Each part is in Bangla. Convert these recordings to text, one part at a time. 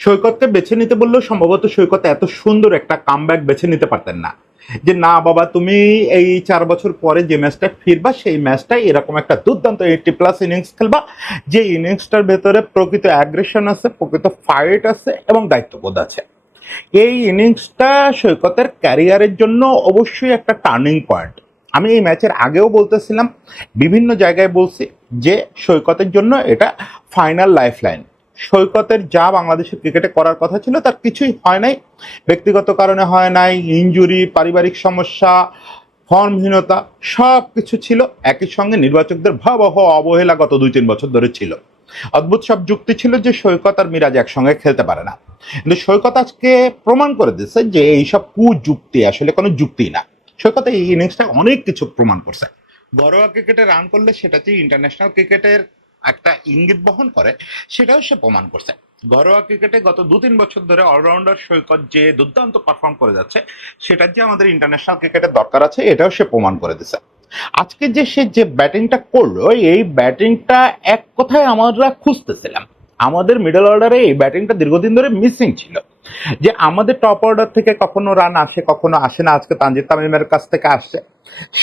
সৈকতকে বেছে নিতে বললেও সম্ভবত সৈকত এত সুন্দর একটা কামব্যাক বেছে নিতে পারতেন না, যে না বাবা তুমি এই 4 বছর পরে যে ম্যাচটা ফিরবা সেই ম্যাচটাই এরকম একটা দুর্দান্ত 80+ ইনিংস খেলবা, যে ইনিংসটার ভেতরে প্রকৃত অ্যাগ্রেশন আছে, প্রকৃত ফাইট আছে এবং দায়িত্ববোধ আছে। এই ইনিংসটা সৈকতের ক্যারিয়ারের জন্য অবশ্যই একটা টার্নিং পয়েন্ট। আমি এই ম্যাচের আগেও বলতেছিলাম, বিভিন্ন জায়গায় বলছি যে সৈকতের জন্য এটা ফাইনাল লাইফ লাইন। সৈকতের যা বাংলাদেশের ক্রিকেটে করার কথা ছিল তার কিছুই হয় নাই, ব্যক্তিগত কারণে হয় নাই, ইনজুরি, পারিবারিক সমস্যা, ফর্মহীনতা, সব কিছু ছিল। একই সঙ্গে নির্বাচকদের ভয়াবহ অবহেলা গত 2-3 বছর ধরে ছিল। অদ্ভুত সব যুক্তি ছিল যে সৈকত আর মিরাজ একসঙ্গে খেলতে পারে না, কিন্তু সৈকত আজকে প্রমাণ করে দিচ্ছে যে এইসব কুযুক্তি আসলে কোনো যুক্তি না। সৈকত এই ইনিংসটা অনেক কিছু প্রমাণ করছে। ঘরোয়া ক্রিকেটে রান করলে সেটা যে ইন্টারন্যাশনাল ক্রিকেটের একটা ইঙ্গিত বহন করে সেটাও সে প্রমাণ করছে। ঘরোয়া ক্রিকেটে গত 2-3 বছর ধরে অলরাউন্ডার সৈকত যে দুর্দান্ত পারফর্ম করে যাচ্ছে, সেটার যে আমাদের ইন্টারন্যাশনাল ক্রিকেটের দরকার আছে এটাও সে প্রমাণ করে দিচ্ছে। আজকে যে সে যে ব্যাটিংটা করলো, এই ব্যাটিংটা এক কথায় আমরা খুঁজতেছিলাম। আমাদের মিডল অর্ডারে এই ব্যাটিংটা দীর্ঘদিন ধরে মিসিং ছিল, যে আমাদের টপ অর্ডার থেকে কখনো রান আসে কখনো আসে না। আজকে তানজিদ তামিমের কাছ থেকে আসছে,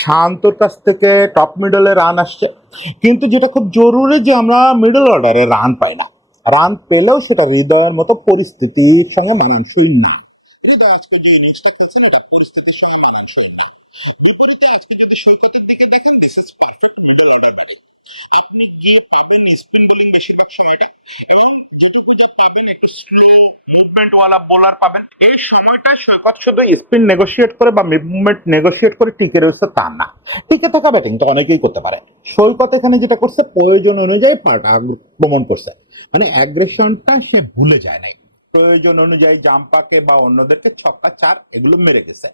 শান্তর কাছ থেকে টপ মিডলে রান আসছে, কিন্তু যেটা খুব জরুরি যে আমরা মিডল অর্ডারে রান পাই না। রান পেলেও সেটা হৃদয়ের মতো পরিস্থিতির সঙ্গে মানানসই না। হৃদয় আজকে যে ইনিংসটা খেলছেন এটা পরিস্থিতির সঙ্গে মানানসই না। বিপরীতে আজকে যদি সৈকতের দিকে দেখেন, this is perfect middle order batting. আপনি কি পাবেন স্পিন বোলিং বেশিরভাগ সময়টা, এবং যেটুকু যে পাবেন একটু স্লো মুভমেন্ট ওয়ালা বোলার পাবেন। এই সময়টা সৈকত শুধু স্পিন নেগোশিয়েট করে বা মুভমেন্ট নেগোশিয়েট করে টিকে রয়েছে তা না, টিকে থাকা ব্যাটিং তো অনেকেই করতে পারে। সৈকত এখানে যেটা করছে প্রয়োজন অনুযায়ী পাল্টা আক্রমণ করছে, মানে অ্যাগ্রেশনটা সে ভুলে যায় নাই। প্রয়োজন অনুযায়ী জাম্পাকে বা অন্যদেরকে ছক্কা চার এগুলো মেরে গেছে,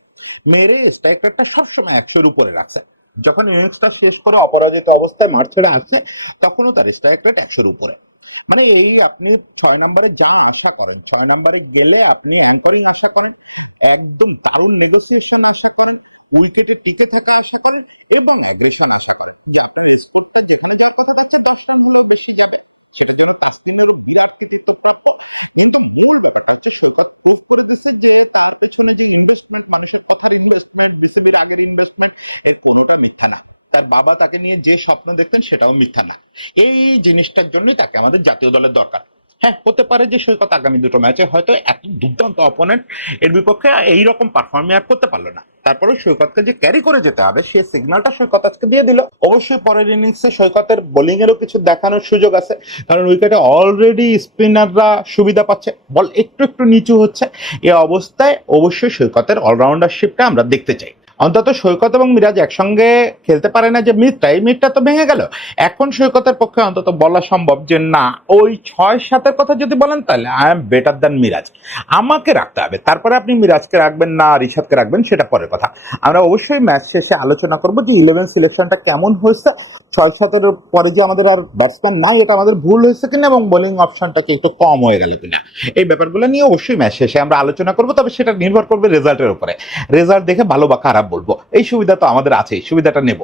মেরে স্ট্রাইক রেটটা সবসময় 100-র উপরে রাখছে। যখন ইনিংসটা শেষ করে অপরাজিত অবস্থায় মাঠ ছেড়ে আসছে তখনও তার স্ট্রাইক রেট 100-র উপরে। মানে এই আপনি 6 নম্বরে যা আশা করেন, 6 নম্বরে গেলে আপনি অঙ্কারিং আশা করেন, একদম দারুণ নেগোসিয়েশন আশা করেন, উইকেটে টিকে থাকা আশা করেন এবং অ্যাগ্রেশন আশা করেন। আপনি স্পিনটা যেখানে যা কথা যাচ্ছে ব্যাটসম্যান হলে বেশি যাবে, সেটা যেন 10 দিনের বিরাট থেকে কিন্তু মূল ব্যাপারটা সৈকত প্রুভ করে দিচ্ছে যে তার পেছনে যে ইনভেস্টমেন্ট, মানুষের কথার ইনভেস্টমেন্ট, বিসিবির আগের ইনভেস্টমেন্ট, এর কোনোটা মিথ্যা না। তার বাবা তাকে নিয়ে যে স্বপ্ন দেখতেন সেটাও মিথ্যা না। এই জিনিসটার জন্যই তাকে আমাদের জাতীয় দলের দরকার। হ্যাঁ, হতে পারে যে সৈকত আগামী 2টো ম্যাচে হয়তো এত দুর্দান্ত অপোনেন্ট এর বিপক্ষে এইরকম পারফর্ম আর করতে পারলো না, তারপরে সৈকতকে যে ক্যারি করে যেতে হবে সে সিগন্যালটা সৈকত আজকে দিয়ে দিল। অবশ্যই পরের ইনিংসে সৈকতের বোলিং এরও কিছু দেখানোর সুযোগ আছে, কারণ উইকেটে অলরেডি স্পিনাররা সুবিধা পাচ্ছে, বল একটু একটু নিচু হচ্ছে। এ অবস্থায় অবশ্যই সৈকতের অলরাউন্ডারশিপটা আমরা দেখতে চাই। অন্তত সৈকত এবং মিরাজ একসঙ্গে খেলতে পারে না যে মিথটা, এই মিথটা তো ভেঙে গেল। এখন সৈকতের পক্ষে অন্তত বলা সম্ভব যে না, ওই 6-7-এর কথা যদি বলেন তাহলে I am better than Miraz, আমাকে রাখতে হবে। তারপরে আপনি মিরাজকে রাখবেন না রিশাদকে রাখবেন সেটা পরের কথা। আমরা অবশ্যই ম্যাচ শেষে আলোচনা করবো যে 11 সিলেকশনটা কেমন হয়েছে, 6-7-এর পরে যে আমাদের আর ব্যাটসম্যান নাই এটা আমাদের ভুল হয়েছে কিনা, এবং বোলিং অপশনটা কি একটু কম হয়ে গেল কিনা, এই ব্যাপারগুলো নিয়ে অবশ্যই ম্যাচ শেষে আমরা আলোচনা করবো। তবে সেটা নির্ভর করবে রেজাল্টের উপরে, রেজাল্ট দেখে ভালো বা খারাপ বলবো, এই সুবিধা তো আমাদের আছে, এই সুবিধাটা নেব।